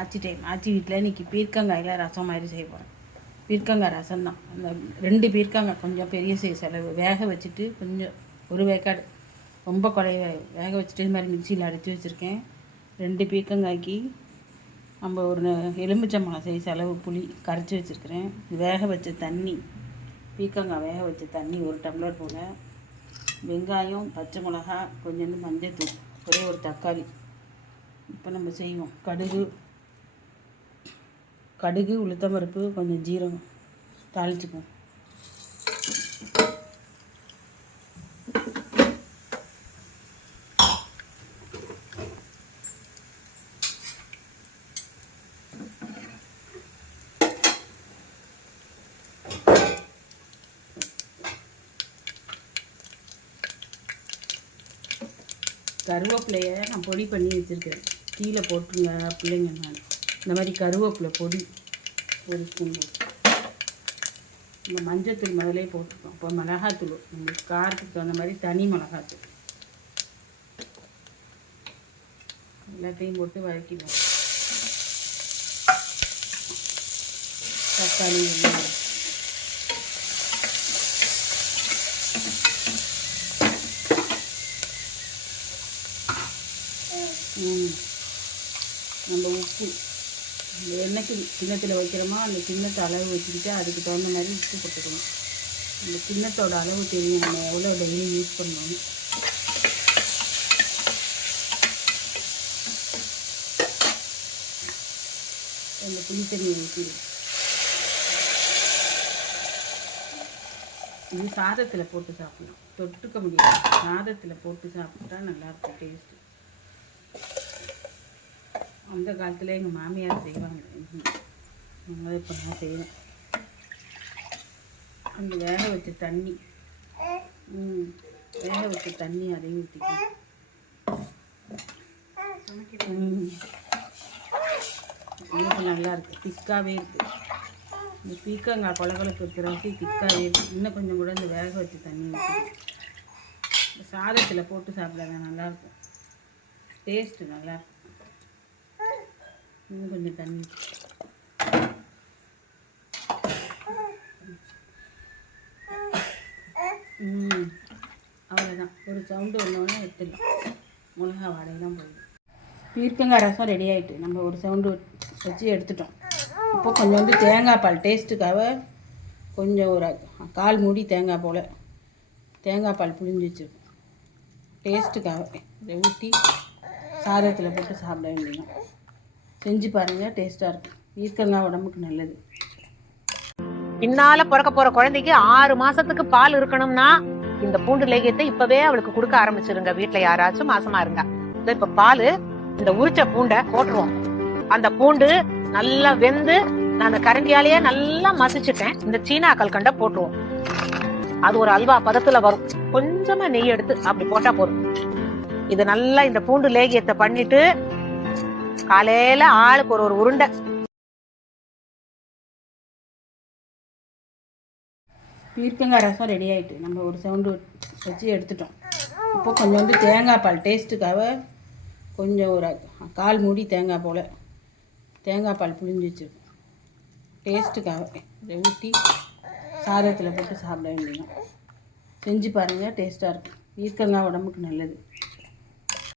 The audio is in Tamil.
ஆச்சி டைம் ஆச்சி வீட்டில் இன்றைக்கி பீர்க்கங்காயில் ரசம் மாதிரி செய்ய போகிறேன் பீர்க்கங்காய் ரசம் தான் அந்த ரெண்டு பீர்க்கங்காய் கொஞ்சம் பெரிய சைஸ் அளவு. வேக வச்சுட்டு கொஞ்சம் ஒரு வேக்காடு. ரொம்ப குறைய வேக வச்சுட்டு இது மாதிரி மிக்சியில் அடித்து வச்சுருக்கேன். ரெண்டு பீர்க்கங்காய்க்கு நம்ம ஒரு எலுமிச்சம்பழம் சைஸ் அளவு புளி கரைச்சி வச்சுருக்கிறேன். வேக வச்ச தண்ணி பீர்க்கங்காய் வேக வச்ச தண்ணி ஒரு டம்ளர் போல். வெங்காயம் பச்சை மிளகா கொஞ்சோண்டு மஞ்சள் தூள் ஒரே ஒரு தக்காளி. இப்போ நம்ம செய்வோம். கடுகு. கடுகு உளுத்தம் பருப்பு கொஞ்சம் ஜீரகம். தாளிச்சுப்போம். கருவேப்பிலையை நான் பொடி பண்ணி வச்சுருக்கேன். கீழே போட்டுருங்க பிள்ளைங்க நான் இந்த மாதிரி கருவேப்பிலை பொடி ஒரு ஸ்பூன் இந்த மஞ்சத்தூள் முதலே போட்டுருக்கோம் இப்போ மிளகாத்தூள் உங்களுக்கு காரத்துக்கு தகுந்த மாதிரி தனி மிளகாத்தூள். எல்லாத்தையும் போட்டு வதக்கிடுவோம். தக்காளி வெங்காயம். ம். நம்ம உப்பு. இந்த எண்ணெய்க்கு கிண்ணத்தில் வைக்கிறோமோ அந்த கிண்ணத்தை அளவு வச்சுக்கிட்டு அதுக்கு தகுந்த மாதிரி உப்பு போட்டுக்கணும். அந்த கிண்ணத்தோட அளவு தெரியும் நம்ம எவ்வளோ டெய்லி யூஸ் பண்ணணும். அந்த புளி தண்ணி ஊற்றி இது சாதத்தில் போட்டு சாப்பிடலாம். தொட்டுக்க முடியாது. சாதத்தில் போட்டு சாப்பிட்டா நல்லாயிருக்கும் டேஸ்ட்டு அந்த காலத்தில் எங்கள் மாமியார் செய்வாங்க. நாங்கள் இப்போ நான் செய்வேன் அந்த வேக வச்ச தண்ணி. ம் வேக வச்ச தண்ணி அதையும் ஊற்றிக்கணும் எனக்கு நல்லா இருக்குது திக்காகவே இருக்குது இந்த பீக்கங்காய் கொலகொலப்பு இருக்கிறாசி திக்காகவே இருக்குது இன்னும் கொஞ்சம் கூட இந்த வேக வச்ச தண்ணி ஊற்றிக்கணும் சாதத்தில் போட்டு சாப்பிடாத நல்லாயிருக்கும் டேஸ்ட்டு நல்லாயிருக்கும் இன்னும் கொஞ்சம் தண்ணி. ம் அவ்வளோதான் ஒரு சவுண்டு வந்தோடனே எடுத்துடலாம். மிளகா வாடகைலாம் போயிடும். பீர்க்கங்காய் ரசம் ரெடி ஆகிட்டு நம்ம ஒரு சவுண்டு வச்சு எடுத்துட்டோம். இப்போ கொஞ்சம் வந்து தேங்காய் பால் டேஸ்ட்டுக்காக கொஞ்சம் ஒரு கால் மூடி தேங்காய் போல் தேங்காய் பால் புழிஞ்சு வச்சுருக்கோம். டேஸ்ட்டுக்காக இதை ஊற்றி சாதத்தில் போட்டு சாப்பிட வேண்டியதான் செஞ்சு பாருங்கள் டேஸ்ட்டாக இருக்கும் ஈர்க்கங்காய் உடம்புக்கு நல்லது. பின்னால பிறக்க போற குழந்தைக்கு ஆறு மாசத்துக்கு பால் இருக்கணும்னா இந்த பூண்டு லேகியத்தை இப்பவே அவளுக்கு கொடுக்க ஆரம்பிச்சிருங்க. வீட்டுல யாராச்சும் மாசமா இருங்க இப்ப பால் இந்த உரிச்ச பூண்டை போட்டுருவோம். அந்த பூண்டு நல்லா வெந்து நான் அந்த கரண்டியாலேயே நல்லா மசிச்சுட்டேன். இந்த சீனா கல்கண்டை போட்டுருவோம். அது ஒரு அல்வா பதத்துல வரும். கொஞ்சமா நெய் எடுத்து அப்படி போட்டா போதும். இது நல்லா இந்த பூண்டு லேகியத்தை பண்ணிட்டு காலையில ஆளுக்கு ஒரு ஒரு உருண்டை. பீர்க்கங்காய் ரசம் ரெடி ஆகிட்டு நம்ம ஒரு சவுண்டு வச்சு எடுத்துட்டோம். இப்போ கொஞ்சம் வந்து தேங்காய் பால் டேஸ்ட்டுக்காக கொஞ்சம் ஒரு கால் மூடி தேங்காய் போல் தேங்காய் பால் புழிஞ்சு வச்சுருக்கோம். டேஸ்ட்டுக்காக இதை ஊற்றி சாதத்தில் போட்டு சாப்பிட வேண்டியதான் செஞ்சு பாருங்கள் டேஸ்ட்டாக இருக்கும். ஈர்க்கங்காய் உடம்புக்கு நல்லது.